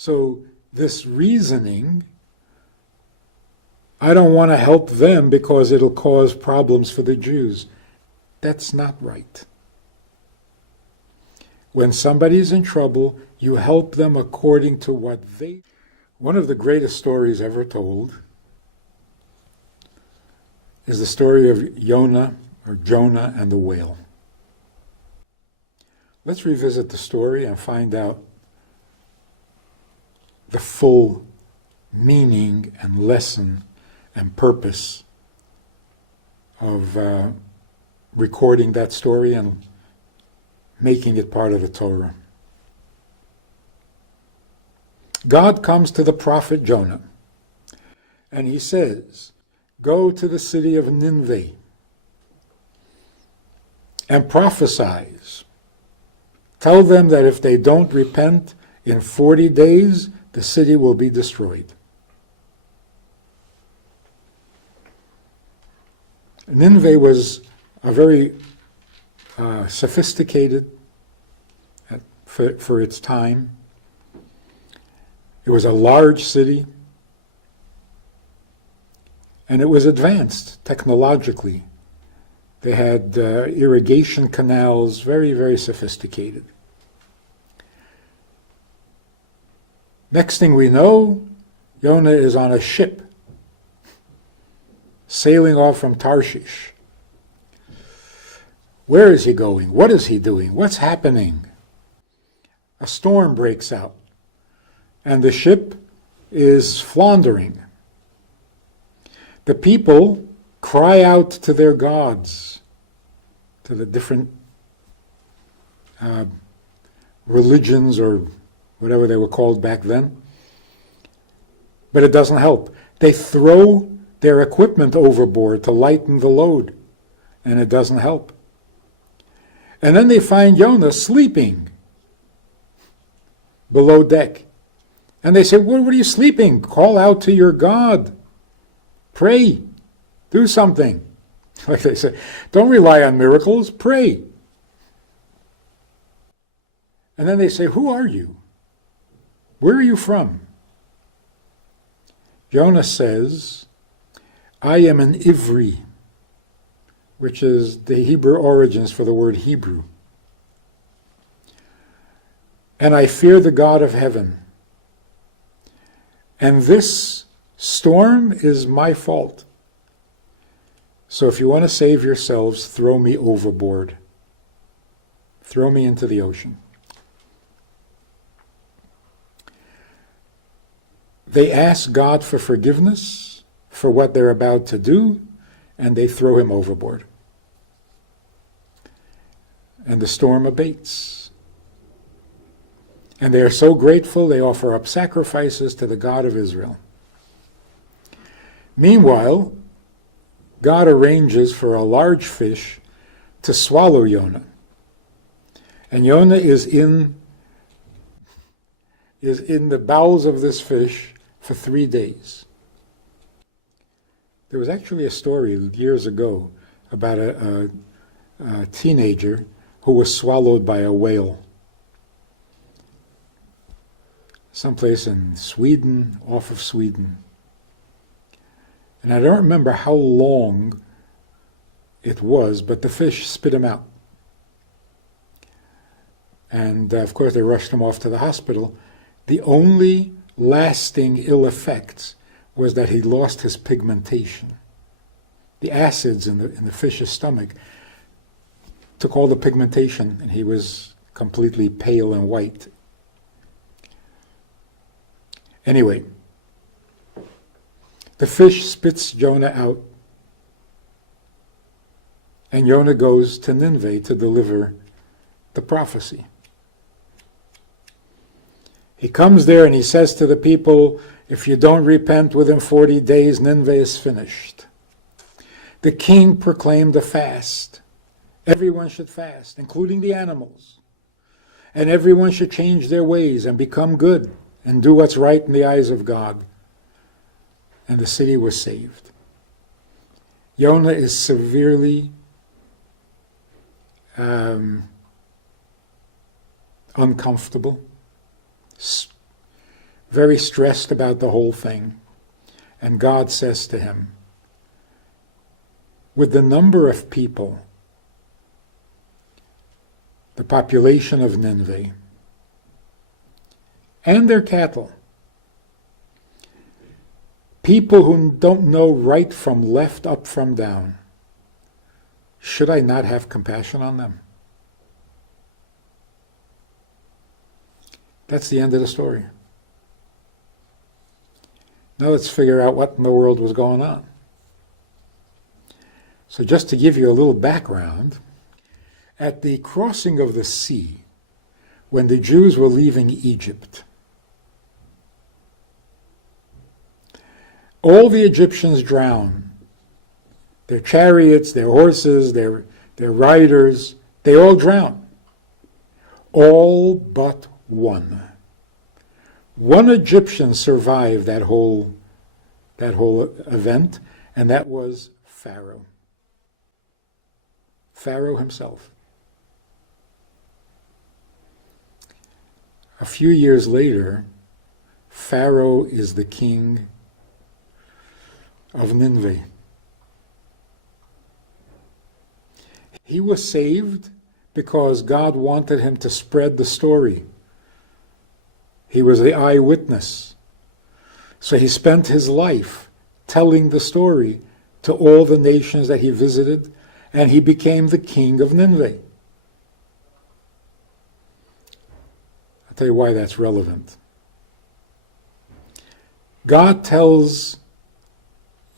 So this reasoning, I don't want to help them because it'll cause problems for the Jews. That's not right. When somebody's in trouble, you help them according to what they... One of the greatest stories ever told is the story of Jonah and the whale. Let's revisit the story and find out the full meaning and lesson and purpose of recording that story and making it part of the Torah. God comes to the prophet Jonah, and he says, go to the city of Nineveh and prophesize. Tell them that if they don't repent in 40 days, the city will be destroyed. Nineveh was a very sophisticated for its time. It was a large city, and it was advanced technologically. They had irrigation canals, very, very sophisticated. Next thing we know, Jonah is on a ship sailing off from Tarshish. Where is he going? What is he doing? What's happening? A storm breaks out, and the ship is floundering. The people cry out to their gods, to the different religions or whatever they were called back then. But it doesn't help. They throw their equipment overboard to lighten the load, and it doesn't help. And then they find Jonah sleeping below deck. And they say, what are you sleeping? Call out to your God. Pray. Do something. Like they say, don't rely on miracles, pray. And then they say, who are you? Where are you from? Jonah says, I am an Ivri, which is the Hebrew origins for the word Hebrew. And I fear the God of heaven. And this storm is my fault. So if you want to save yourselves, throw me overboard. Throw me into the ocean. They ask God for forgiveness for what they're about to do, and they throw him overboard. And the storm abates. And they are so grateful, they offer up sacrifices to the God of Israel. Meanwhile, God arranges for a large fish to swallow Jonah. And Jonah is in the bowels of this fish for 3 days. There was actually a story years ago about a teenager who was swallowed by a whale. Someplace in Sweden, off of Sweden. And I don't remember how long it was, but the fish spit him out. And of course they rushed him off to the hospital. The only lasting ill effects was that he lost his pigmentation. The acids in the fish's stomach took all the pigmentation, and he was completely pale and white. Anyway, the fish spits Jonah out, and Jonah goes to Nineveh to deliver the prophecy. He comes there and he says to the people, if you don't repent within 40 days, Nineveh is finished. The king proclaimed a fast. Everyone should fast, including the animals. And everyone should change their ways and become good and do what's right in the eyes of God. And the city was saved. Jonah is severely uncomfortable, very stressed about the whole thing. And God says to him, with the number of people, the population of Nineveh, and their cattle, people who don't know right from left, up from down, should I not have compassion on them? That's the end of the story. Now let's figure out what in the world was going on. So just to give you a little background, at the crossing of the sea, when the Jews were leaving Egypt, all the Egyptians drowned. Their chariots, their horses, their riders, they all drowned. All but one. One Egyptian survived that whole event, and that was Pharaoh. Pharaoh himself. A few years later, Pharaoh is the king of Nineveh. He was saved because God wanted him to spread the story. He was the eyewitness. So he spent his life telling the story to all the nations that he visited, and he became the king of Nineveh. I'll tell you why that's relevant. God tells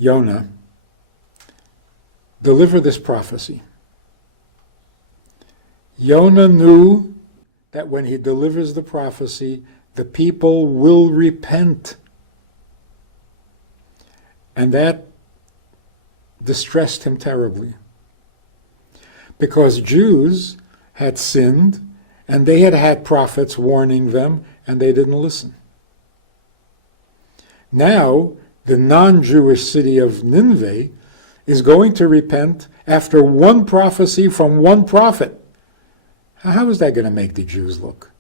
Jonah, deliver this prophecy. Jonah knew that when he delivers the prophecy, the people will repent. And that distressed him terribly. Because Jews had sinned, and they had had prophets warning them, and they didn't listen. Now, the non-Jewish city of Nineveh is going to repent after one prophecy from one prophet. How is that going to make the Jews look?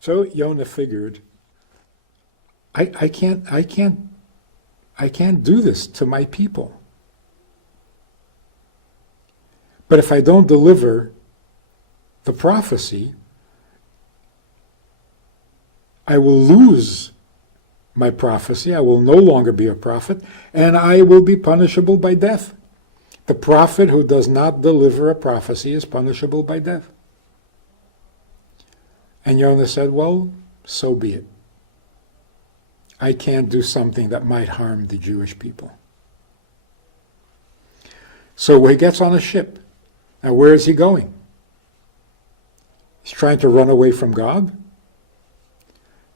So Jonah figured, I can't do this to my people. But if I don't deliver the prophecy, I will lose my prophecy. I will no longer be a prophet, and I will be punishable by death. The prophet who does not deliver a prophecy is punishable by death. And Jonah said, well, so be it. I can't do something that might harm the Jewish people. So he gets on a ship. Now where is he going? He's trying to run away from God?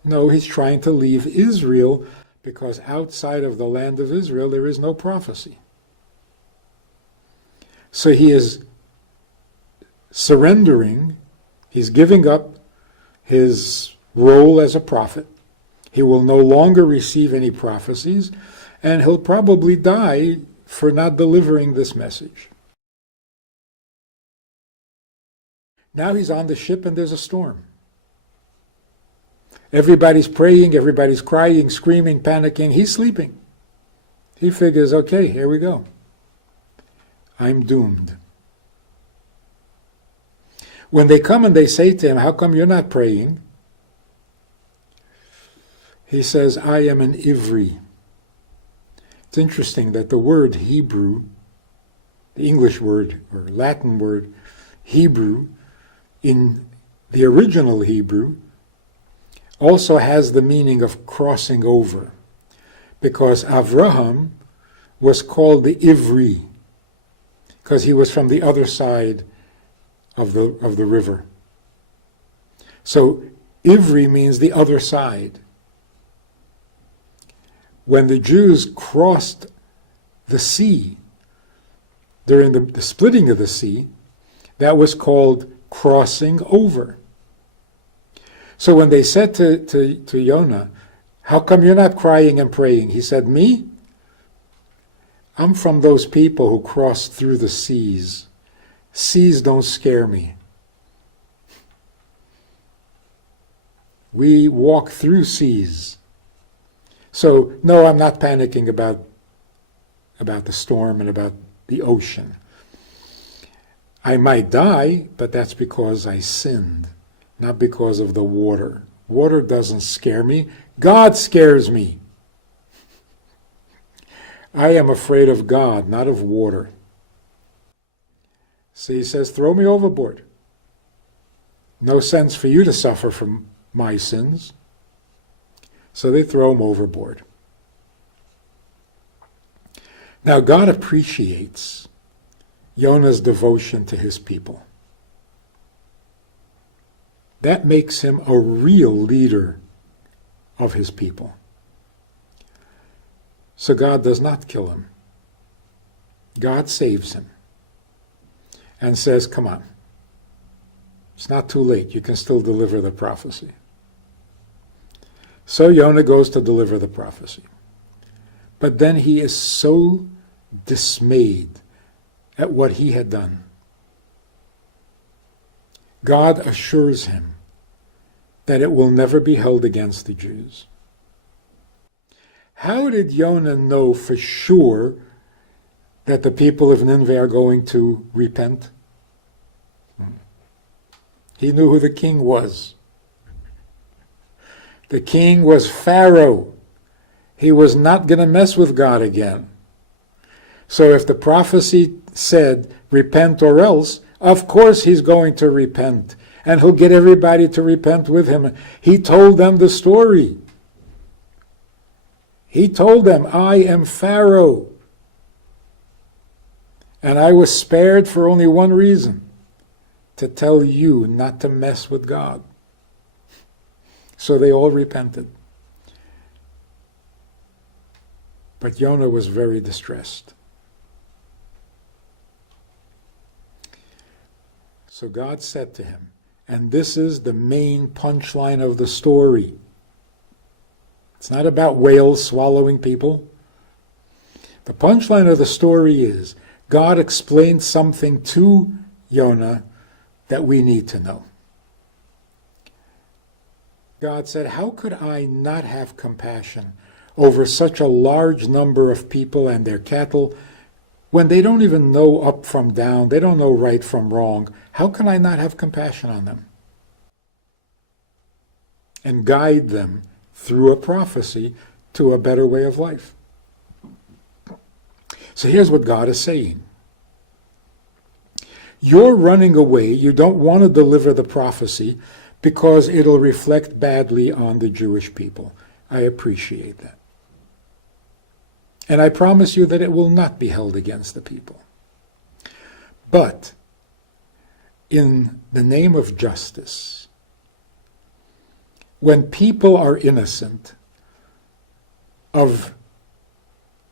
No, he's trying to leave Israel, because outside of the land of Israel there is no prophecy. So he is surrendering, he's giving up his role as a prophet. He will no longer receive any prophecies, and he'll probably die for not delivering this message. Now he's on the ship and there's a storm. Everybody's praying, everybody's crying, screaming, panicking. He's sleeping. He figures, okay, here we go. I'm doomed. When they come and they say to him, how come you're not praying? He says, I am an Ivri. It's interesting that the word Hebrew, the English word or Latin word Hebrew, in the original Hebrew, also has the meaning of crossing over, because Avraham was called the Ivri, because he was from the other side of the river. So Ivri means the other side. When the Jews crossed the sea during the splitting of the sea, that was called crossing over. So when they said to Jonah, how come you're not crying and praying? He said, me? I'm from those people who crossed through the seas. Seas don't scare me. We walk through seas. So, no, I'm not panicking about the storm and about the ocean. I might die, but that's because I sinned, not because of the water. Water doesn't scare me. God scares me. I am afraid of God, not of water. So he says, throw me overboard. No sense for you to suffer from my sins. So they throw him overboard. Now God appreciates Jonah's devotion to his people. That makes him a real leader of his people. So God does not kill him. God saves him and says, come on, it's not too late. You can still deliver the prophecy. So Jonah goes to deliver the prophecy. But then he is so dismayed at what he had done. God assures him that it will never be held against the Jews. How did Jonah know for sure that the people of Nineveh are going to repent? He knew who the king was. The king was Pharaoh. He was not going to mess with God again. So if the prophecy said, repent or else, of course he's going to repent. And he'll get everybody to repent with him. He told them the story. He told them, I am Pharaoh. And I was spared for only one reason, to tell you not to mess with God. So they all repented. But Jonah was very distressed. So God said to him, and this is the main punchline of the story. It's not about whales swallowing people. The punchline of the story is God explained something to Jonah that we need to know. God said, how could I not have compassion over such a large number of people and their cattle when they don't even know up from down, they don't know right from wrong? How can I not have compassion on them? And guide them through a prophecy to a better way of life. So here's what God is saying. You're running away, you don't want to deliver the prophecy because it'll reflect badly on the Jewish people. I appreciate that. And I promise you that it will not be held against the people. But in the name of justice, when people are innocent of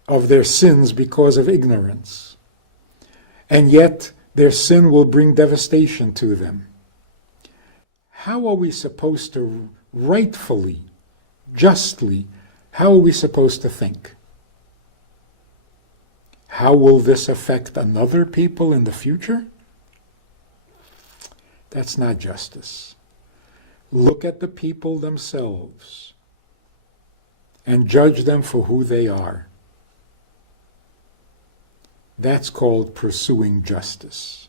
their sins because of ignorance, and yet their sin will bring devastation to them, how are we supposed to rightfully, justly, how are we supposed to think? How will this affect another people in the future? That's not justice. Look at the people themselves and judge them for who they are. That's called pursuing justice.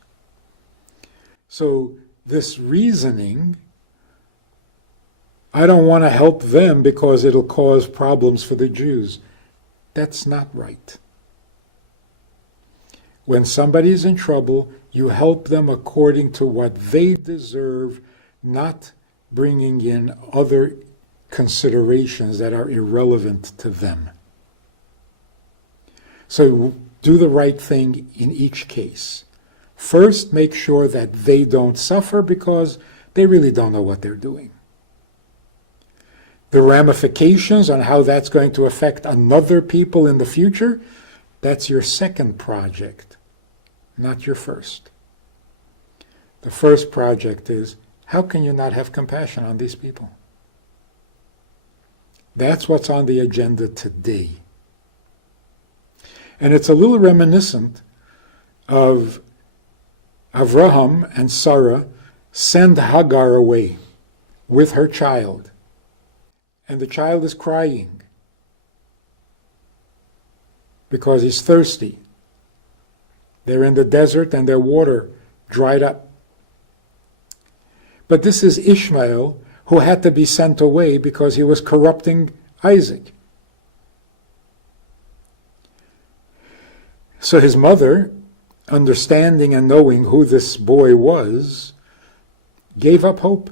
So this reasoning, I don't want to help them because it'll cause problems for the Jews, that's not right. When somebody's in trouble, you help them according to what they deserve, not bringing in other considerations that are irrelevant to them. So do the right thing in each case. First, make sure that they don't suffer because they really don't know what they're doing. The ramifications on how that's going to affect another people in the future, that's your second project, not your first. The first project is, how can you not have compassion on these people? That's what's on the agenda today. And it's a little reminiscent of Avraham and Sarah send Hagar away with her child. And the child is crying. because he's thirsty. They're in the desert and their water dried up. But this is Ishmael, who had to be sent away because he was corrupting Isaac. So his mother, understanding and knowing who this boy was, gave up hope.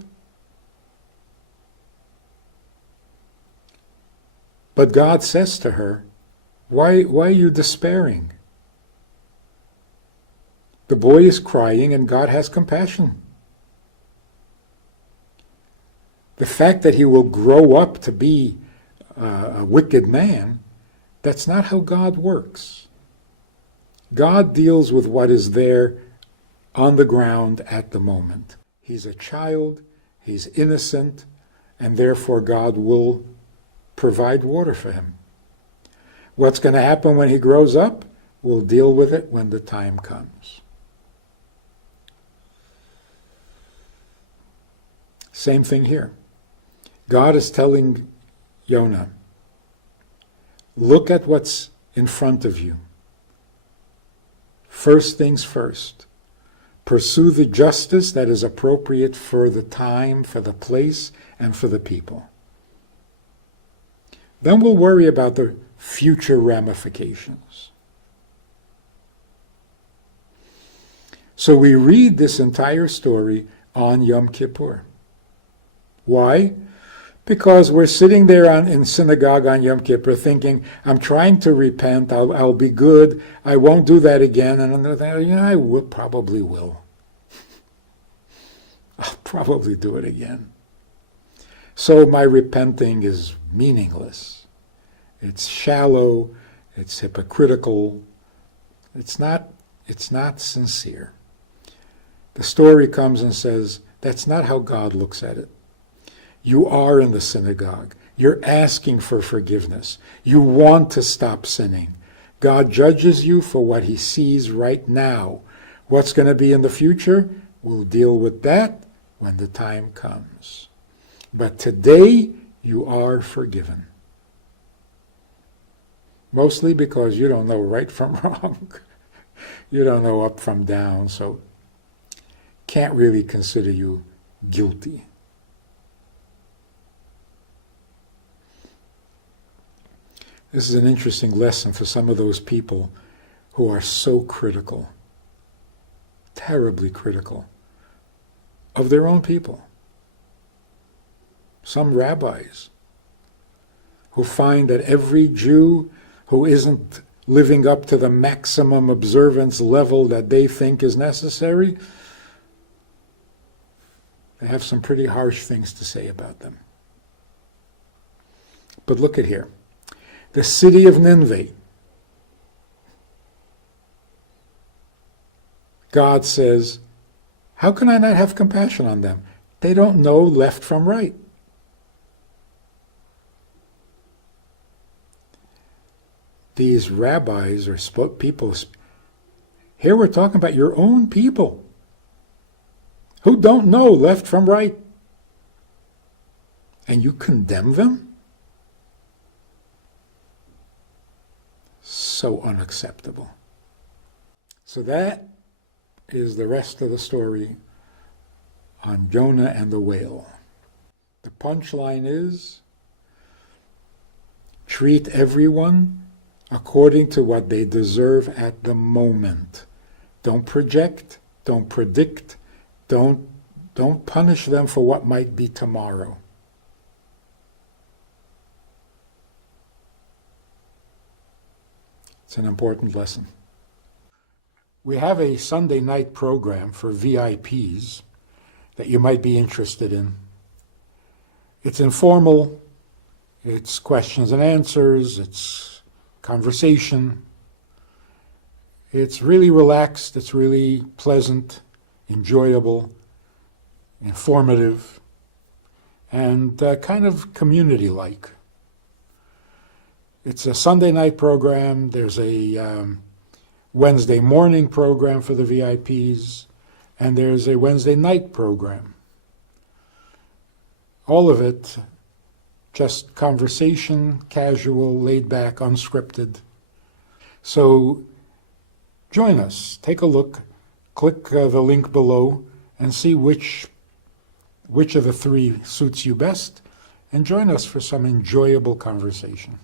But God says to her, why are you despairing? The boy is crying and God has compassion. The fact that he will grow up to be a wicked man, that's not how God works. God deals with what is there on the ground at the moment. He's a child, he's innocent, and therefore God will provide water for him. What's going to happen when he grows up? We'll deal with it when the time comes. Same thing here. God is telling Jonah, look at what's in front of you. First things first. Pursue the justice that is appropriate for the time, for the place, and for the people. Then we'll worry about the future ramifications. So we read this entire story on Yom Kippur. Why? Because we're sitting there in synagogue on Yom Kippur thinking, I'm trying to repent, I'll be good, I won't do that again, and I probably will. I'll probably do it again. So my repenting is meaningless. It's shallow, it's hypocritical, it's not sincere. The story comes and says, that's not how God looks at it. You are in the synagogue. You're asking for forgiveness. You want to stop sinning. God judges you for what he sees right now. What's going to be in the future? We'll deal with that when the time comes. But today, you are forgiven. Mostly because you don't know right from wrong. You don't know up from down, so can't really consider you guilty. This is an interesting lesson for some of those people who are so critical, terribly critical, of their own people. Some rabbis who find that every Jew who isn't living up to the maximum observance level that they think is necessary, they have some pretty harsh things to say about them. But look at here. The city of Nineveh. God says, how can I not have compassion on them? They don't know left from right. These rabbis or people, here we're talking about your own people who don't know left from right. And you condemn them? So unacceptable. So that is the rest of the story on Jonah and the whale. The punchline is, treat everyone according to what they deserve at the moment. Don't project, don't predict, don't punish them for what might be tomorrow. It's an important lesson. We have a Sunday night program for VIPs that you might be interested in. It's informal, it's questions and answers, it's conversation. It's really relaxed, it's really pleasant, enjoyable, informative, and kind of community-like. It's a Sunday night program. There's a Wednesday morning program for the VIPs, and there's a Wednesday night program. All of it just conversation, casual, laid back, unscripted. So join us. Take a look. Click the link below and see which of the three suits you best, and join us for some enjoyable conversation.